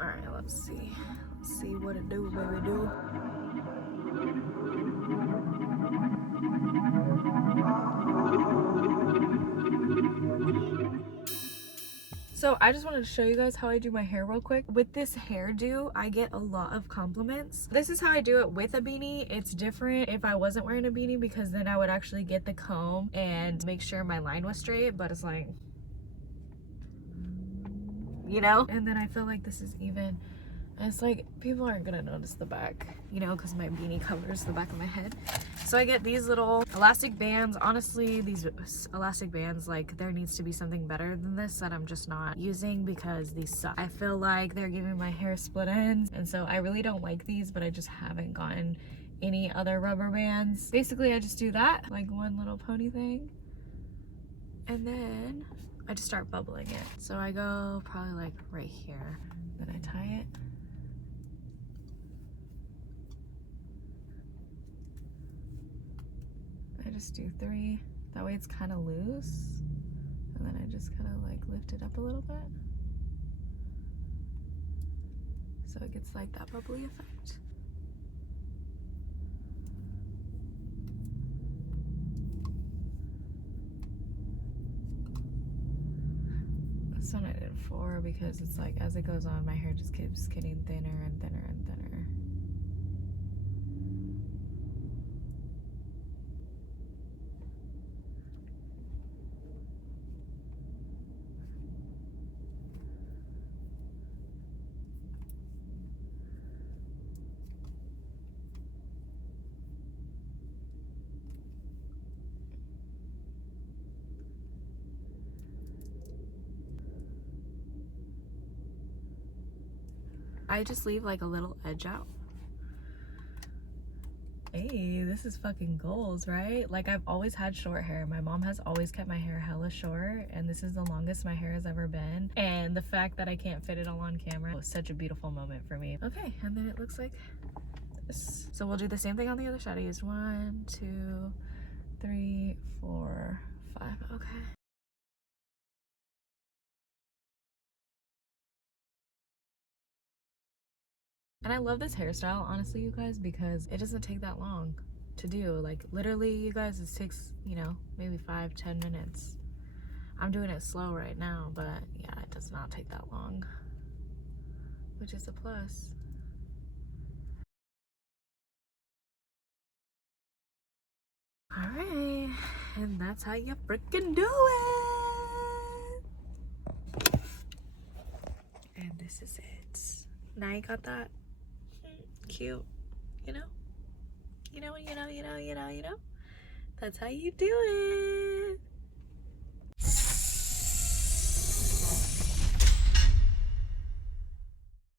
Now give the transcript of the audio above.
All right, let's see. Let's see what it do, baby, do. So I just wanted to show you guys how I do my hair real quick. With this hairdo, I get a lot of compliments. This is how I do it with a beanie. It's different if I wasn't wearing a beanie, because then I would actually get the comb and make sure my line was straight, but it's like, you know? And then I feel like this is even. It's like people aren't gonna notice the back, you know, because my beanie covers the back of my head. So I get these little elastic bands. Honestly, these elastic bands, like, there needs to be something better than this that I'm just not using, because these suck. I feel like they're giving my hair split ends, and so I really don't like these, but I just haven't gotten any other rubber bands. Basically, I just do that, like one little pony thing, and then I just start bubbling it. So I go probably like right here, then I tie it. I just do 3. That way it's kind of loose. And then I just kind of like lift it up a little bit. So it gets like that bubbly effect. This one I did 4 because it's like as it goes on, my hair just keeps getting thinner and thinner and thinner. I just leave like a little edge out. Hey, this is fucking goals, right? Like, I've always had short hair. My mom has always kept my hair hella short, and this is the longest my hair has ever been. And the fact that I can't fit it all on camera was such a beautiful moment for me. Okay, and then it looks like this. So we'll do the same thing on the other side. I used 1, 2, 3, 4, 5. Okay. And I love this hairstyle, honestly, you guys, because it doesn't take that long to do. Like, literally, you guys, it takes, you know, maybe 5-10 minutes. I'm doing it slow right now, but yeah, it does not take that long, which is a plus. All right, and that's how you freaking do it. And this is it. Now you got that cute, you know? You know. That's how you do it.